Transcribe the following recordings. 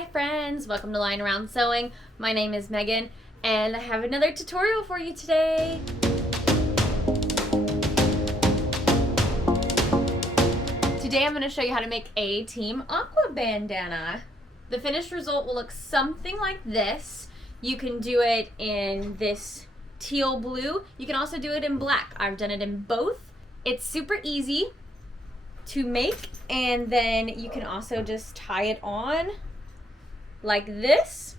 Hi friends, welcome to Lying Around Sewing. My name is Megan and I have another tutorial for you today. Today I'm going to show you how to make a Team Aqua Bandana. The finished result will look something like this. You can do it in this teal blue. You can also do it in black. I've done it in both. It's super easy to make, and then you can also just tie it on like this.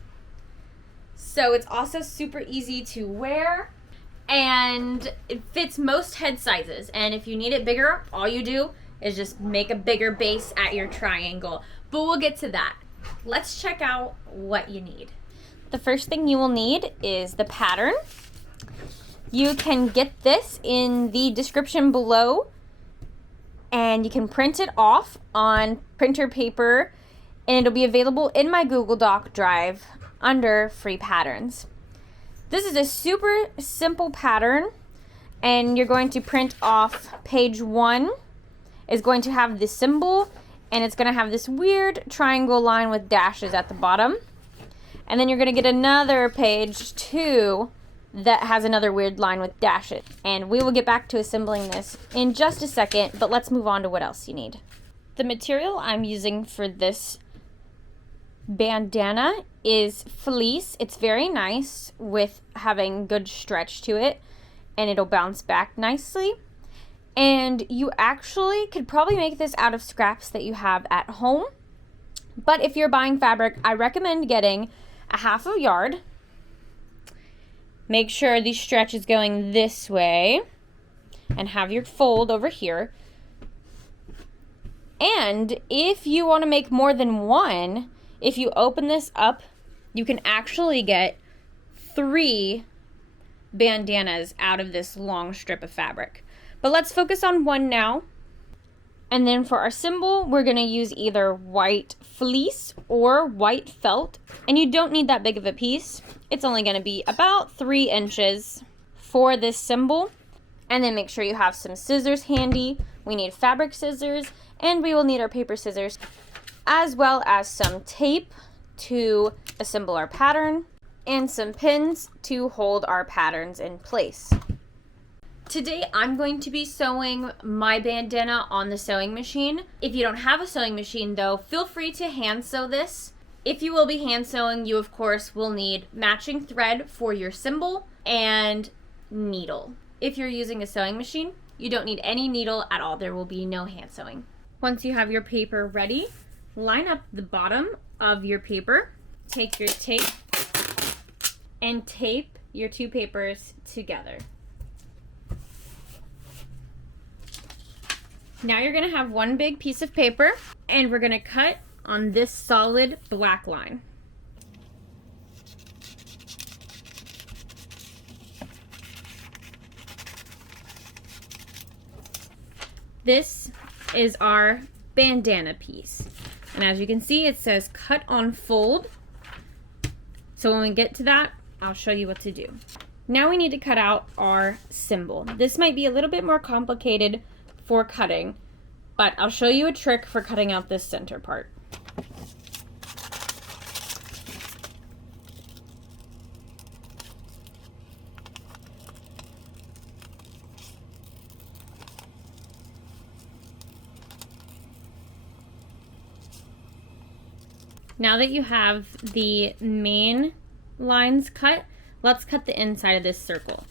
So it's also super easy to wear, and it fits most head sizes. And if you need it bigger, all you do is just make a bigger base at your triangle. But we'll get to that. Let's check out what you need. The first thing you will need is the pattern. You can get this in the description below, and you can print it off on printer paper, and it'll be available in my Google Doc drive under free patterns. This is a super simple pattern, and you're going to print off page 1 is going to have this symbol, and it's going to have this weird triangle line with dashes at the bottom. And then you're going to get another page 2 that has another weird line with dashes. And we will get back to assembling this in just a second, but let's move on to what else you need. The material I'm using for this bandana is fleece. It's very nice with having good stretch to it, and it'll bounce back nicely. And you actually could probably make this out of scraps that you have at home. But if you're buying fabric, I recommend getting a half a yard. Make sure the stretch is going this way, and have your fold over here. And if you want to make more than one, if you open this up, you can actually get 3 bandanas out of this long strip of fabric. But let's focus on one now. And then for our symbol, we're going to use either white fleece or white felt. And you don't need that big of a piece. It's only going to be about 3 inches for this symbol. And then make sure you have some scissors handy. We need fabric scissors, and we will need our paper scissors, as well as some tape to assemble our pattern, and some pins to hold our patterns in place. Today I'm going to be sewing my bandana on the sewing machine. If you don't have a sewing machine though, feel free to hand sew this. If you will be hand sewing, you of course will need matching thread for your symbol and needle. If you're using a sewing machine, you don't need any needle at all. There will be no hand sewing. Once you have your paper ready, line up the bottom of your paper, take your tape, and tape your 2 papers together. Now you're going to have one big piece of paper, and we're going to cut on this solid black line. This is our bandana piece. And as you can see, it says cut on fold. So when we get to that, I'll show you what to do. Now we need to cut out our symbol. This might be a little bit more complicated for cutting, but I'll show you a trick for cutting out this center part. Now that you have the main lines cut, let's cut the inside of this circle.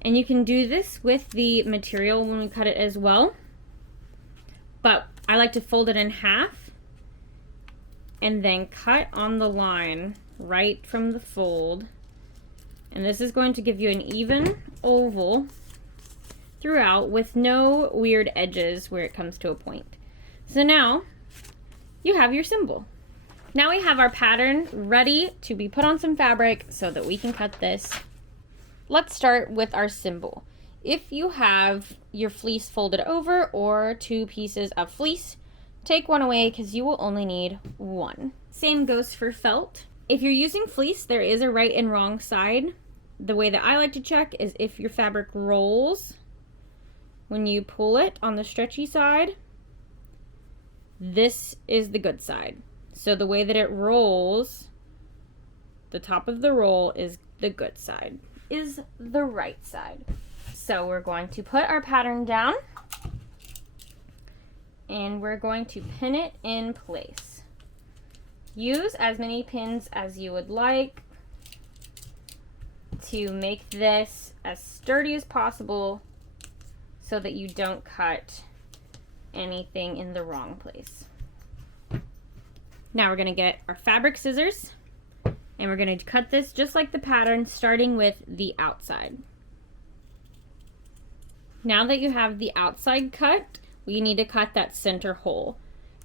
And you can do this with the material when we cut it as well. But I like to fold it in half and then cut on the line right from the fold. And this is going to give you an even oval throughout with no weird edges where it comes to a point. So now you have your symbol. Now we have our pattern ready to be put on some fabric so that we can cut this. Let's start with our symbol. If you have your fleece folded over or 2 pieces of fleece, take one away because you will only need 1. Same goes for felt. If you're using fleece, there is a right and wrong side. The way that I like to check is if your fabric rolls when you pull it on the stretchy side, this is the good side. So the way that it rolls, the top of the roll is the good side, is the right side. So we're going to put our pattern down and we're going to pin it in place. Use as many pins as you would like to make this as sturdy as possible so that you don't cut anything in the wrong place. Now we're going to get our fabric scissors and we're going to cut this just like the pattern, starting with the outside. Now that you have the outside cut, we need to cut that center hole.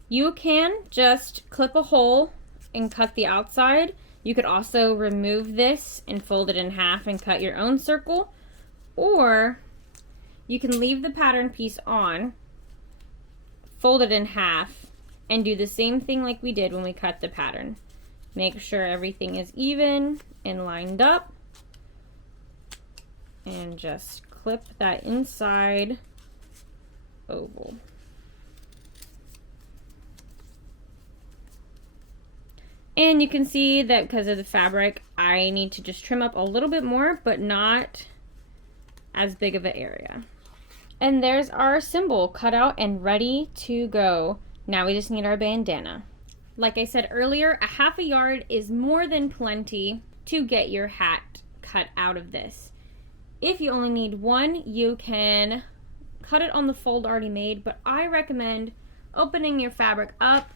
You can just clip a hole and cut the outside. You could also remove this and fold it in half and cut your own circle, or you can leave the pattern piece on, fold it in half, and do the same thing like we did when we cut the pattern. Make sure everything is even and lined up, and just clip that inside oval. And you can see that because of the fabric, I need to just trim up a little bit more, but not as big of an area. And there's our symbol cut out and ready to go. Now we just need our bandana. Like I said earlier, a half a yard is more than plenty to get your hat cut out of this. If you only need one, you can cut it on the fold already made, but I recommend opening your fabric up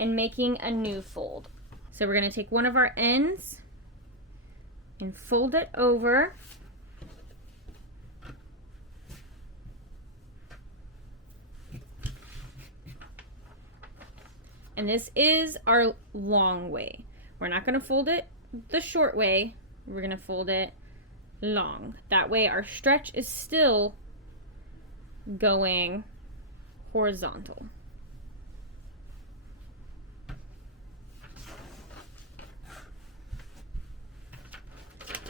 and making a new fold. So we're going to take one of our ends and fold it over. And this is our long way. We're not going to fold it the short way. We're going to fold it long. That way our stretch is still going horizontal.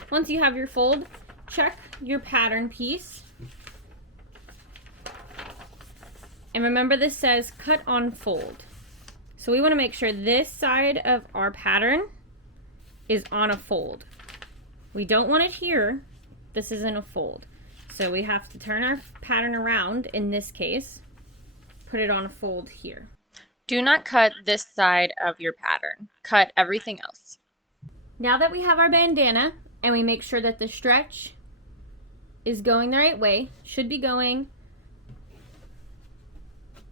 Once you have your fold, check your pattern piece. And remember, this says cut on fold. So we want to make sure this side of our pattern is on a fold. We don't want it here. This isn't a fold. So we have to turn our pattern around, in this case, put it on a fold here. Do not cut this side of your pattern. Cut everything else. Now that we have our bandana, and we make sure that the stretch is going the right way, should be going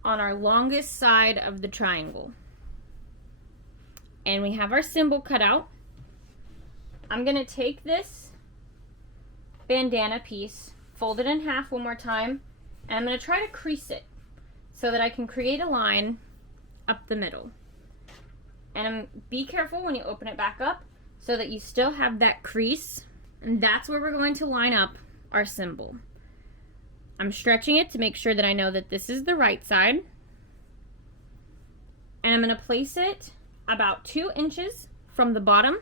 on our longest side of the triangle. And we have our symbol cut out. I'm going to take this bandana piece, fold it in half one more time, and I'm going to try to crease it so that I can create a line up the middle. And be careful when you open it back up so that you still have that crease, and that's where we're going to line up our symbol. I'm stretching it to make sure that I know that this is the right side, and I'm going to place it about 2 inches from the bottom,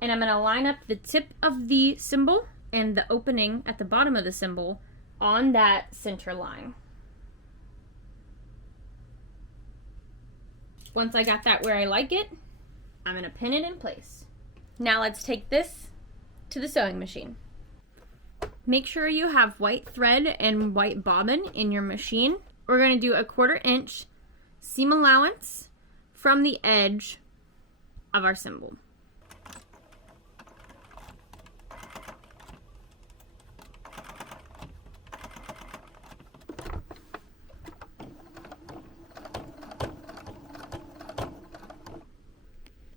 and I'm going to line up the tip of the symbol and the opening at the bottom of the symbol on that center line. Once I got that where I like it, I'm going to pin it in place. Now let's take this to the sewing machine. Make sure you have white thread and white bobbin in your machine. We're going to do a 1/4 inch seam allowance from the edge of our symbol.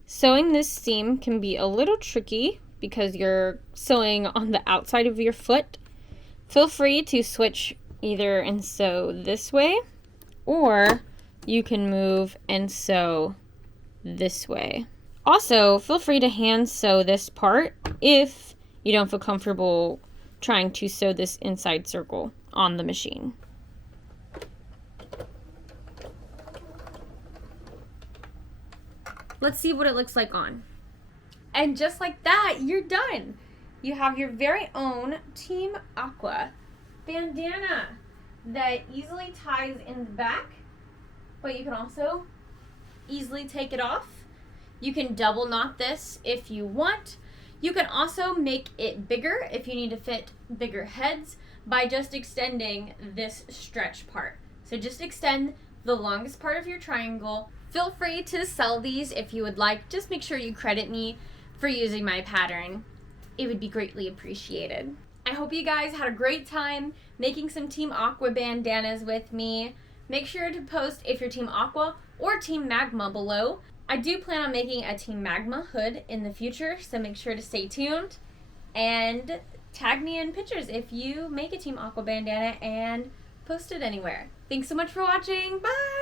Sewing this seam can be a little tricky because you're sewing on the outside of your foot. Feel free to switch either and sew this way, or you can move and sew this way. Also, feel free to hand sew this part if you don't feel comfortable trying to sew this inside circle on the machine. Let's see what it looks like on. And just like that, you're done. You have your very own Team Aqua bandana. that easily ties in the back, but you can also easily take it off. You can double knot this if you want. You can also make it bigger if you need to fit bigger heads by just extending this stretch part. So just extend the longest part of your triangle. Feel free to sell these if you would like. Just make sure you credit me for using my pattern. It would be greatly appreciated. I hope you guys had a great time making some Team Aqua bandanas with me. Make sure to post if you're Team Aqua or Team Magma below. I do plan on making a Team Magma hood in the future, so make sure to stay tuned. And tag me in pictures if you make a Team Aqua bandana and post it anywhere. Thanks so much for watching. Bye!